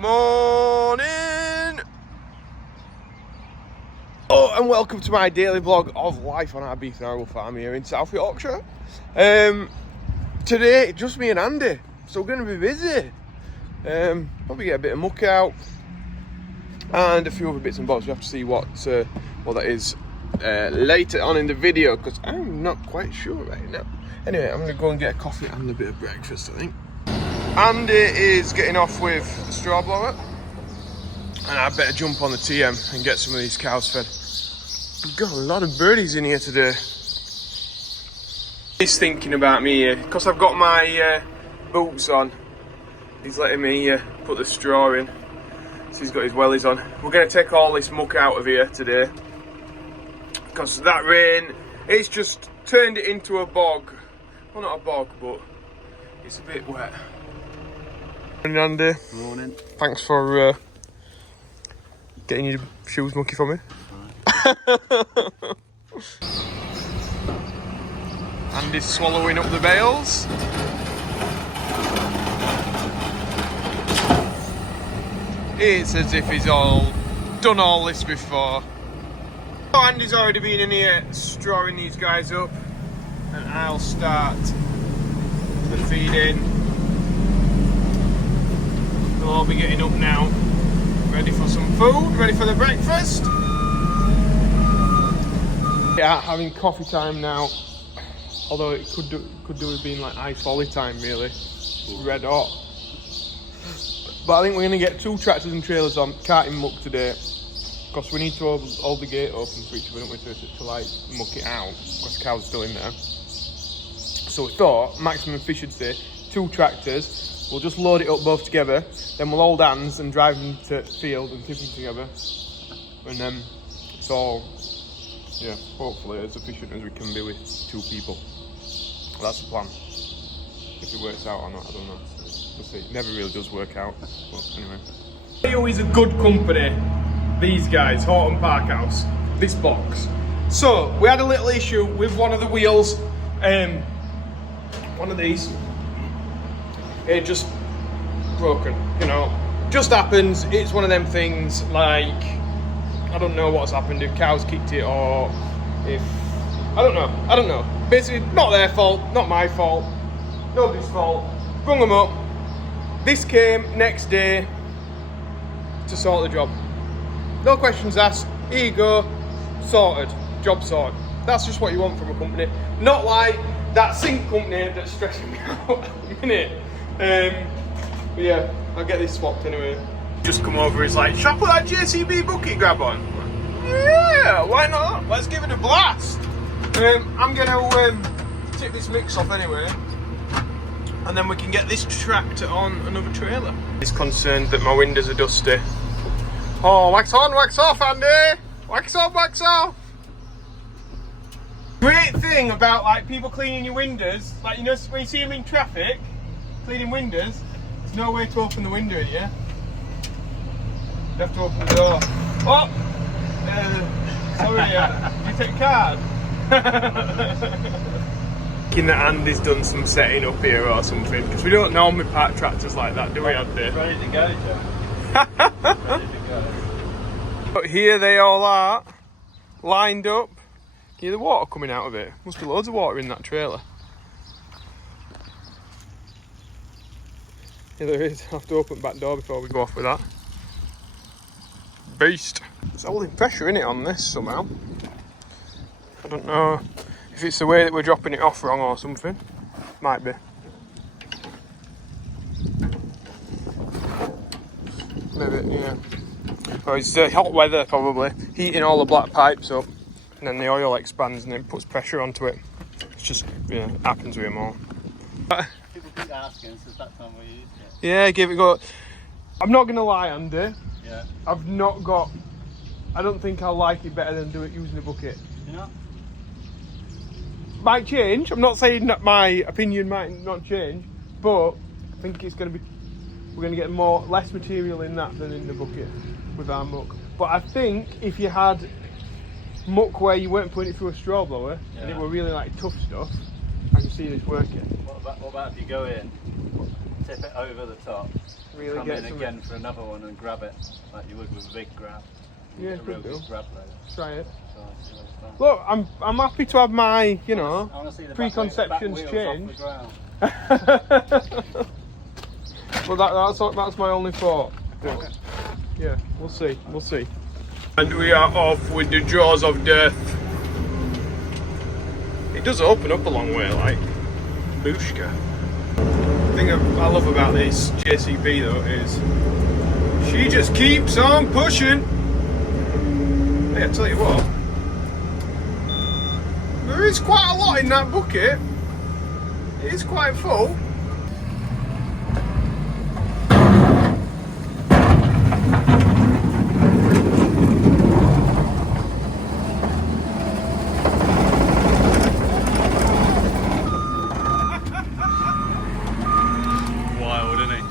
Morning! Oh, and welcome to my daily vlog of life on our beef and arable farm here in South Yorkshire. Today, just me and Andy, so we're going to be busy. Probably get a bit of muck out and a few other bits and bobs. We have to see what that is later on in the video, because I'm not quite sure right now. Anyway, I'm going to go and get a coffee and a bit of breakfast, I think. Andy is getting off with the straw blower, and I better jump on the TM and get some of these cows fed. We've got a lot of birdies in here today. He's thinking about me here, because I've got my boots on. He's letting me put the straw in, so he's got his wellies on. We're going to take all this muck out of here today, because that rain, it's just turned it into a bog. Well, not a bog, but it's a bit wet. Morning, Andy. Morning. Thanks for getting your shoes mucky for me. Andy's swallowing up the bales. It's as if he's done all this before. So Andy's already been in here strawing these guys up, and I'll start the feeding. They'll all be getting up now, ready for some food, ready for the breakfast. Yeah, having coffee time now, although it could do with being like ice volley time really. It's red hot. But I think we're going to get 2 tractors and trailers on carting muck today, because we need to hold the gate open for each other, don't we, to like muck it out, because the cows are still in there. So we thought maximum efficiency, 2 tractors. We'll just load it up both together, then we'll hold hands and drive them to the field and tip them together. And then it's all, yeah, hopefully as efficient as we can be with 2 people. That's the plan. If it works out or not, I don't know. We'll see. It never really does work out, but anyway. Leo is a good company. These guys, Horton Park House, this box. So, we had a little issue with one of the wheels, one of these. It just broken, you know, just happens. It's one of them things, like, I don't know what's happened, if cows kicked it or if, I don't know. Basically, not their fault, not my fault, nobody's fault. Brung them up. This came next day to sort the job. No questions asked, here you go, sorted, job sorted. That's just what you want from a company. Not like that sink company that's stressing me out at the minute. But yeah, I'll get this swapped anyway. Just come over, he's like, shall I put that JCB bucket grab on? Yeah, why not? Let's give it a blast. I'm gonna take this mix off anyway, and then we can get this tractor on another trailer. He's concerned that my windows are dusty. Oh, wax on, wax off, Andy! Wax on, wax off! Great thing about like people cleaning your windows, like, you know, when you see them in traffic, cleaning windows, there's no way to open the window here. You have to open the door. Oh! Sorry, did you take a card? Thinking that Andy's done some setting up here or something, because we don't normally park tractors like that, do we, Andy? Ready to go, Joe. Ready to go. But here they all are, lined up. Can you hear the water coming out of it? Must be loads of water in that trailer. Yeah, there is. I have to open the back door before we go off with that. Beast. It's holding pressure in it on this somehow. I don't know if it's the way that we're dropping it off wrong or something. Might be. Maybe, yeah. Oh, it's hot weather probably. Heating all the black pipes up, and then the oil expands and it puts pressure onto it. It's just, yeah, it happens with them all. People keep asking since that time we used it. Yeah, give it a go. I'm not gonna lie, Andy. Yeah. I don't think I'll like it better than do it using a bucket. You know? Might change. I'm not saying that my opinion might not change, but I think we're gonna get less material in that than in the bucket with our muck. But I think if you had muck where you weren't putting it through a straw blower, and it were really like tough stuff, I can see this working. What about if you go in, tip it over the top, really come get in some again for another one and grab it like you would with a big grab. Yeah, a real could do. good grab load. Try it. So I see what it's done. Look, I'm happy to have my, you know, I wanna see the preconceptions back wheels changed. off the ground. Well, that's my only thought. But, yeah, we'll see. We'll see. And we are off with the jaws of death. It does open up a long way, like booshka. The thing I love about this JCB though is she just keeps on pushing. Hey, I tell you what, there is quite a lot in that bucket. It is quite full. Wild, isn't he?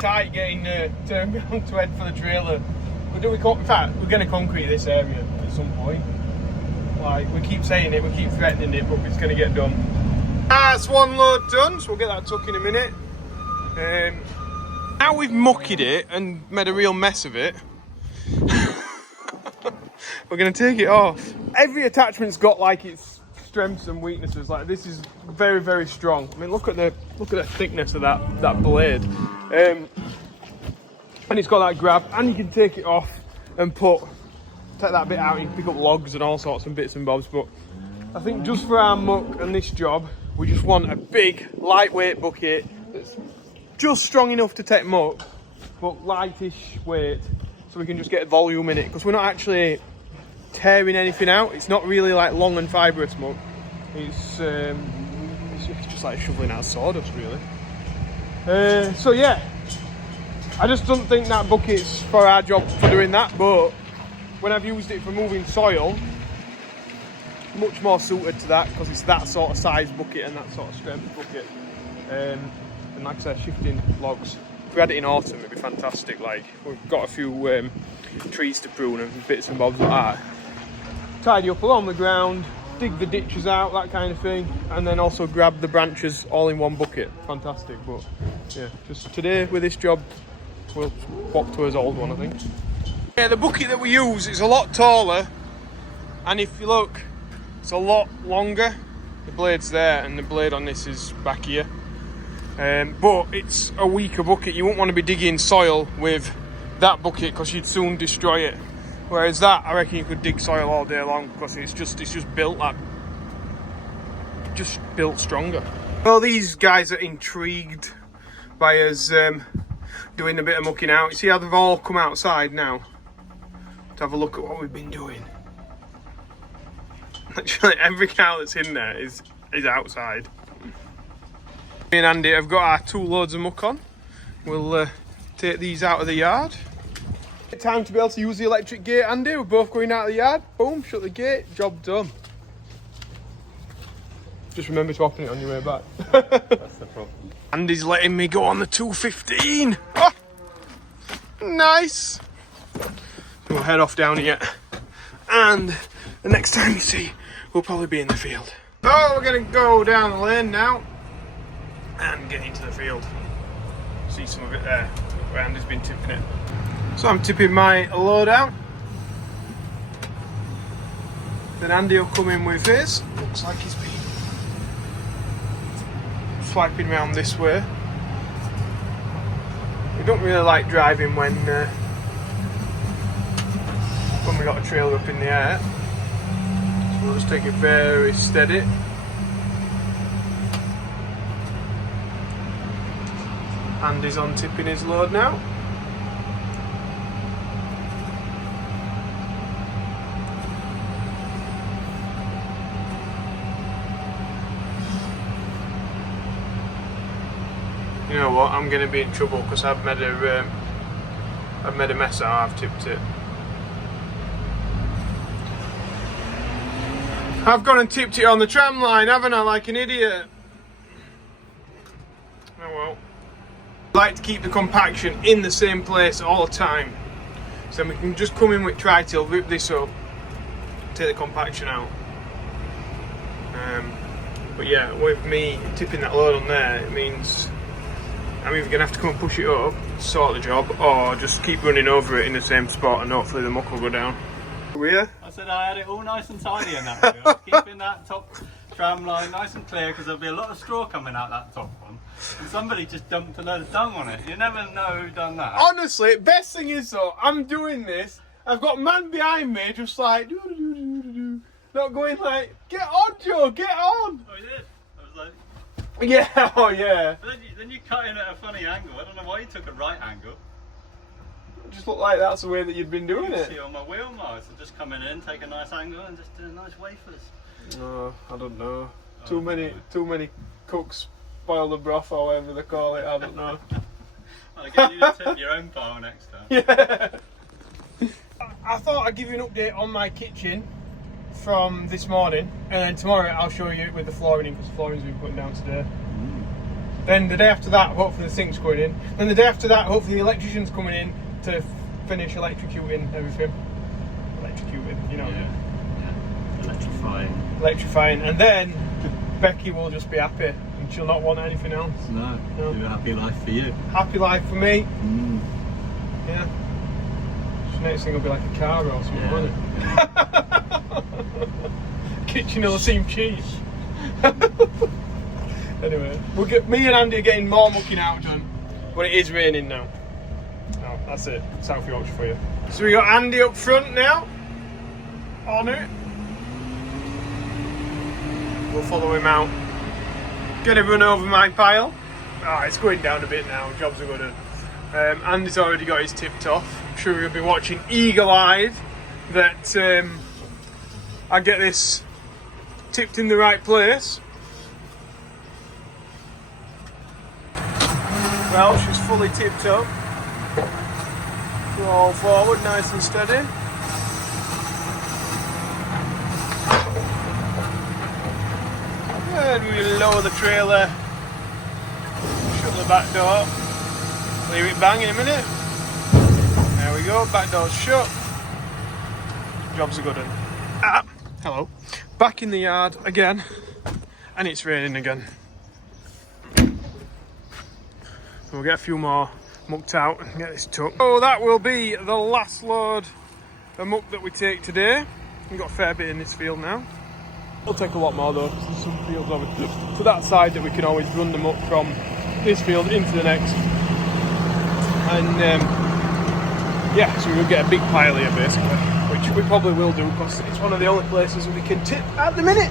Tight getting turned around to head for the trailer. In fact, we're going to concrete this area at some point. Like, we keep saying it, we keep threatening it, but it's going to get done. That's one load done, so we'll get that tuck in a minute. Now we've mucked it and made a real mess of it, we're going to take it off. Every attachment's got like its strengths and weaknesses. Like this is very, very strong. I mean, look at the thickness of that blade. And it's got that grab, and you can take it off and take that bit out, and you can pick up logs and all sorts of bits and bobs. But I think just for our muck and this job, we just want a big, lightweight bucket that's just strong enough to take muck, but lightish weight, so we can just get volume in it, because we're not actually tearing anything out. It's not really like long and fibrous muck. It's just like shoveling out sawdust, really. So yeah, I just don't think that bucket's for our job for doing that, but when I've used it for moving soil, much more suited to that, because it's that sort of size bucket and that sort of strength bucket. And like I said, shifting logs. If we had it in autumn, it'd be fantastic. Like, we've got a few trees to prune and bits and bobs like that. Tidy up along the ground, dig the ditches out, that kind of thing, and then also grab the branches all in one bucket. Fantastic. But yeah, just today with this job, we'll swap to his old one, I think. Yeah, the bucket that we use is a lot taller, and if you look, it's a lot longer. The blade's there, and the blade on this is back here. But it's a weaker bucket. You won't want to be digging soil with that bucket, because you'd soon destroy it. Whereas that, I reckon you could dig soil all day long, because it's just built like, just built stronger. Well, these guys are intrigued by us doing a bit of mucking out. You see how they've all come outside now to have a look at what we've been doing. Literally every cow that's in there is outside. Me and Andy have got our 2 loads of muck on. We'll take these out of the yard. Time to be able to use the electric gate, Andy. We're both going out of the yard. Boom, shut the gate, job done. Just remember to open it on your way back. That's the problem. Andy's letting me go on the 215. Oh, nice. We'll head off down here, and the next time you see, we'll probably be in the field. So we're going to go down the lane now and get into the field. See some of it there, where Andy's been tipping it. So I'm tipping my load out. Then Andy will come in with his. Looks like he's been swiping around this way. We don't really like driving when we got a trailer up in the air. So we'll just take it very steady. Andy's on tipping his load now. You know what? I'm going to be in trouble because I've made a mess out. I've tipped it. I've gone and tipped it on the tram line, haven't I? Like an idiot. Oh well. I like to keep the compaction in the same place all the time, so we can just come in with tri-till, rip this up, take the compaction out. But yeah, with me tipping that load on there, it means I'm either going to have to come and push it up, sort the job, or just keep running over it in the same spot and hopefully the muck will go down. Where? I said I had it all nice and tidy in that field, keeping that top tram line nice and clear because there'll be a lot of straw coming out that top one. And somebody just dumped a load of dung on it. You never know who done that. Honestly, best thing is though, I'm doing this, I've got a man behind me just like, not going like, get on Joe, get on! Oh, you did? I was like... Yeah, oh yeah. Then you cut in at a funny angle. I don't know why you took a right angle. Just looked like that's the way that you'd been doing You it. see on my wheel marks, so just coming in, take a nice angle and just do nice wafers. No, I don't know. Too many cooks spoil the broth or whatever they call it, I don't know. I'll get you to tip your own pile next time. Yeah. I thought I'd give you an update on my kitchen from this morning, and then tomorrow I'll show you with the flooring in because the flooring's been put down today. Then the day after that, hopefully the sink's going in. Then the day after that, hopefully the electrician's coming in to finish electrocuting everything. Electrocuting, you know. Yeah. Electrifying, and then Becky will just be happy and she'll not want anything else. No. Do a happy life for you. Happy life for me. Yeah. So next thing will be like a car or something, won't it? Kitchen will seem cheese. Anyway, me and Andy are getting more mucking out done, but it is raining now. No, that's it. South Yorkshire for you. So we got Andy up front now. On it. We'll follow him out. Gonna run over my pile. Ah, it's going down a bit now. Jobs are good. Andy's already got his tipped off. I'm sure you'll be watching eagle-eyed that I get this tipped in the right place. Well, she's fully tipped up. Roll forward, nice and steady. And we lower the trailer, shut the back door, leave it bang in a minute. There we go, back door's shut. Job's a good one. Hello. Back in the yard again, and it's raining again. We'll get a few more mucked out and get this tucked. So that will be the last load of muck that we take today. We've got a fair bit in this field now. It'll take a lot more though, because there's some fields over to that side that we can always run them up from this field into the next. And yeah, so we'll get a big pile here basically, which we probably will do because it's one of the only places we can tip at the minute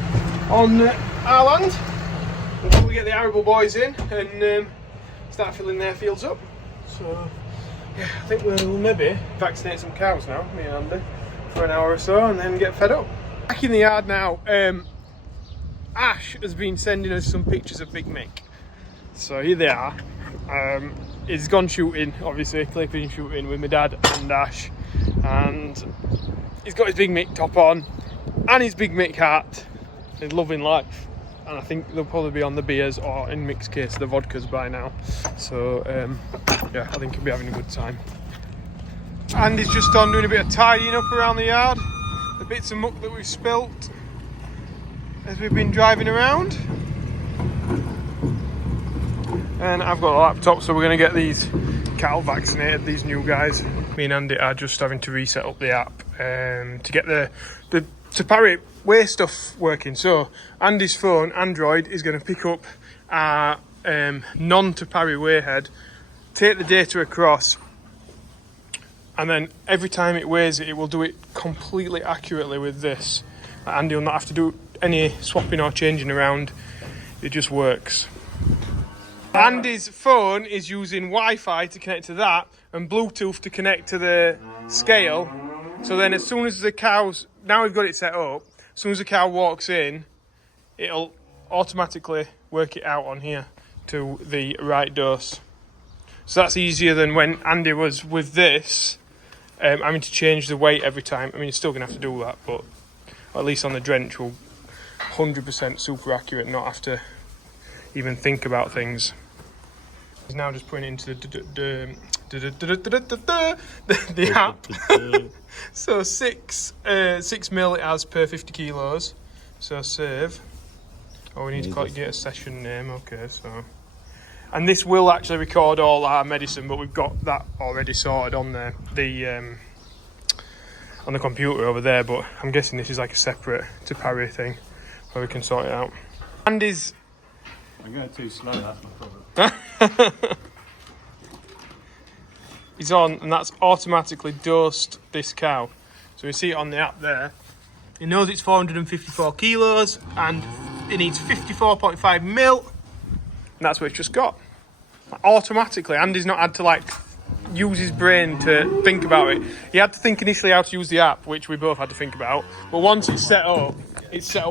on our land until we get the arable boys in and start filling their fields up. So yeah, I think we'll maybe vaccinate some cows now, me and Andy, for an hour or so and then get fed up. Back in the yard now. Ash has been sending us some pictures of Big Mick. So here they are. He's gone shooting, obviously, clipping shooting with my dad and Ash. And he's got his Big Mick top on and his Big Mick hat. He's loving life. And I think they'll probably be on the beers or, in Mick's case, the vodkas by now. So yeah, I think he'll be having a good time. Andy's just on doing a bit of tidying up around the yard. The bits of muck that we've spilt as we've been driving around. And I've got a laptop, so we're going to get these cattle vaccinated, these new guys. Me and Andy are just having to reset up the app to get the Pari weigh stuff working. So Andy's phone, Android, is going to pick up our non-Pari weigh head, take the data across, and then every time it weighs it, it will do it completely accurately with this. Andy will not have to do any swapping or changing around. It just works. Andy's phone is using Wi-Fi to connect to that and Bluetooth to connect to the scale. So then as soon as the cow's, now we've got it set up, as soon as the cow walks in, it'll automatically work it out on here to the right dose. So that's easier than when Andy was with this, having to change the weight every time. I mean, you're still going to have to do that, but at least on the drench we'll 100% super accurate, not have to even think about things. He's now just putting it into the app. So 6 mil it has per 50 kilos. So save. Oh, we need to get a session name. Okay, so. And this will actually record all our medicine, but we've got that already sorted on there. On the computer over there, but I'm guessing this is like a separate to Pari thing where we can sort it out. Andy's. I'm going too slow, that's my problem. He's on, and that's automatically dosed this cow. So we see it on the app there. He knows it's 454 kilos and it needs 54.5 mil. And that's what it's just got. Automatically. Andy's not had to like use his brain to think about it. He had to think initially how to use the app, which we both had to think about. But once it's set up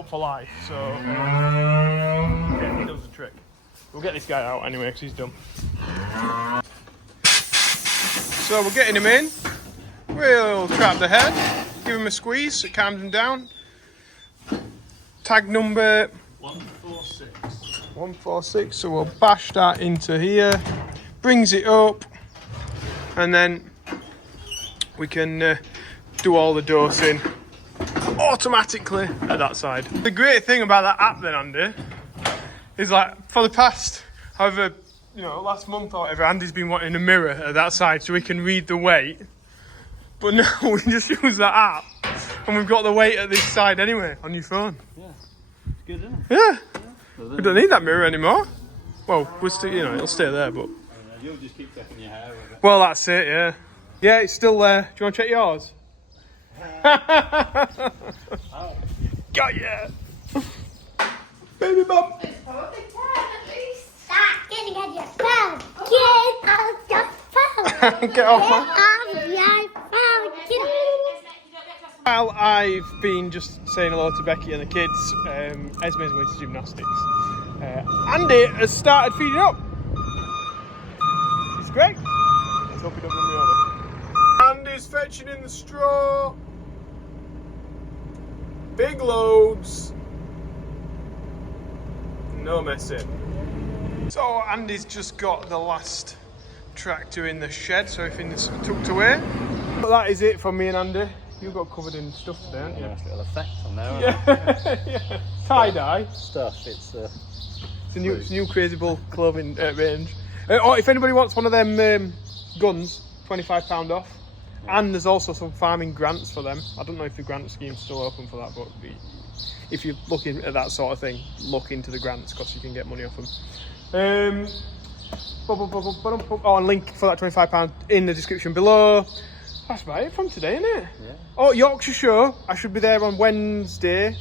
for life. So yeah, he does the trick. We'll get this guy out anyway because he's done. So we're getting him in. We'll trap the head, give him a squeeze so it calms him down. Tag number 146. 146. So we'll bash that into here. Brings it up. And then we can do all the dosing automatically at that side. The great thing about that app then, Andy, is like for the past however, last month or whatever, Andy's been wanting a mirror at that side so we can read the weight. But now we just use that app and we've got the weight at this side anyway on your phone. Yeah, it's good, isn't it? Yeah. We don't need that mirror anymore. Well, we'll still, it'll stay there, but. You'll just keep taking your hair with it. Well, that's it, yeah. Yeah, it's still there. Do you want to check yours? Got ya! Baby bum! It's probably 10 at least. Stop getting on your phone. Get off your phone. Get off my... Get off your phone. Get off. While I've been just saying hello to Becky and the kids, Esme's going to gymnastics. Andy has started feeding up. It's great. Let's hope he doesn't run me over. Andy's fetching in the straw. Big loads. No messing. So Andy's just got the last tractor in the shed, so everything's tucked away. But that is it from me and Andy. You got covered in stuff today, haven't you? Nice little effect on there. Yeah. Tie-dye Stuff. It's a new crazy bull clothing range. If anybody wants one of them guns, £25 off. Yeah. And there's also some farming grants for them. I don't know if the grant scheme's still open for that, but if you're looking at that sort of thing, look into the grants because you can get money off them. And link for that £25 in the description below. That's about it from today, isn't it? Yeah. Oh, Yorkshire Show. I should be there on Wednesday.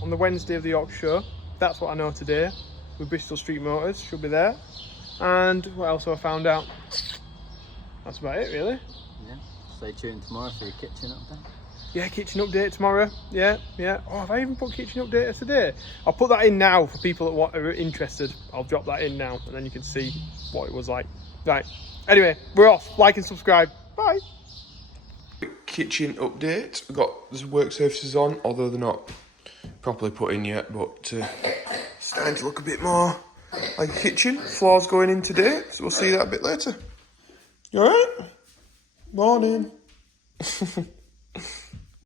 On the Wednesday of the Yorkshire Show. That's what I know today. With Bristol Street Motors. Should be there. And what else have I found out? That's about it, really. Yeah. Stay tuned tomorrow for your kitchen update. Yeah, kitchen update tomorrow. Yeah. Oh, have I even put kitchen update today? I'll put that in now for people that are interested. I'll drop that in now and then you can see what it was like. Right. Anyway, we're off. Like and subscribe. Bye. Kitchen update. We've got the work surfaces on, although they're not properly put in yet, but it's starting to look a bit more like a kitchen. Floor's going in today, so we'll see that a bit later. You alright? Morning.